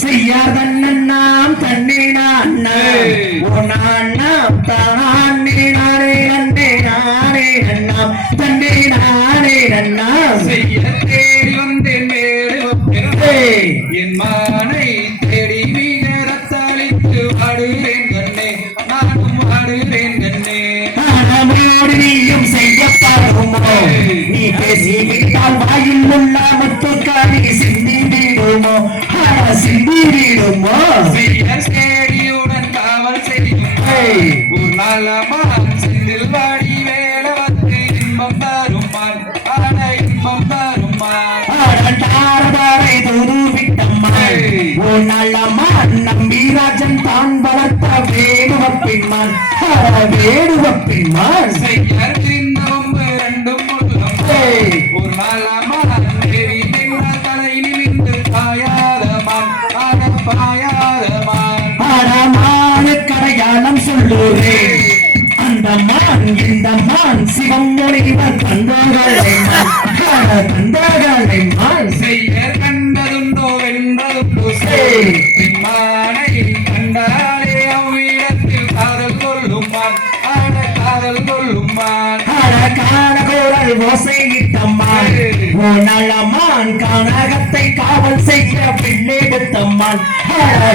செய்யாதன்னம் தன்னினாம் தன்னினானே நன்னாம் செய்ய தேடி வந்தேன் என் மானை தேடி மிக ரத்தளித்து வாடுவேன் கண்ணே நானும் வாடுவேன் கண்ணே நீயும் செய்யப்படுமோ நீ பேசி விட்டால் வாயில் உள்ள முத்துக்காரி சிந்திடுமோ சிந்திடுமோ செய்ய சேடியுடன் காவல் செய்யும் ஒரு நாளமா செந்தில் வாடி வேலை வந்து இன்பம் தருமான் ஆன இன்பம் தருமான் ஆடண்டாரதாரை தூது விட்டம்மாள் ஓ நல்லம்மான் நம்பிராஜன் தான் வளர்த்த வேடுவ பெண்மான் செய்ய திருந்தவும் ரெண்டும் உள்ளம் ஒரு நாளமா தேவி தலை நிமிந்து பாயாதமான் ஆட பாயாதமான் ஆடமான கடையாளம் சொல்லுறேன் அந்த மான் இந்த மான் சிவம் முனைவர் தந்தகளை மான் செய்ய கண்டதுண்டோ வென்றதுண்டோ மானை கண்டாலே அவ்விடத்தில் காதல் கொள்ளுமான் ஆட காதல் கொள்ளுமான் காண கோடல் ஓசையிட்டம்மான் ஓ நலமான் கானகத்தை காவல் செய்ய வில்லெடுத்தம்மான்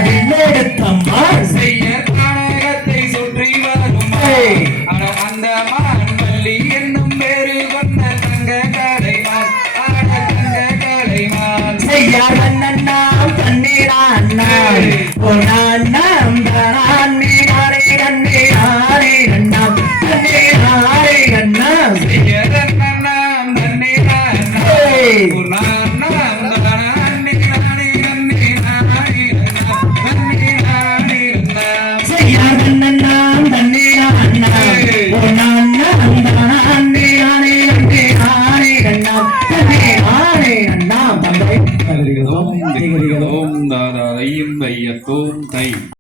வில்லெடுத்தம்மான் செய்ய கானகத்தை சுற்றி வருமான் அந்த மான் பள்ளி என்னும் பேரு கொண்ட தங்க கலைமான் ஆட தங்க கலைமான் செய்யாதன்னம் தண்ணீரான் ஓ நாம் தான் நீராரே நன்னீராரே நன்னாம் தண்ணீராரே நன்னாம் செய்யதன்னம் தண்ணீரான் ஒரு நாம் செய்யாதன்னம் தண்ணீரான் ஓ நாம் ஓம் தாதாதையும் தையத்தோம் தை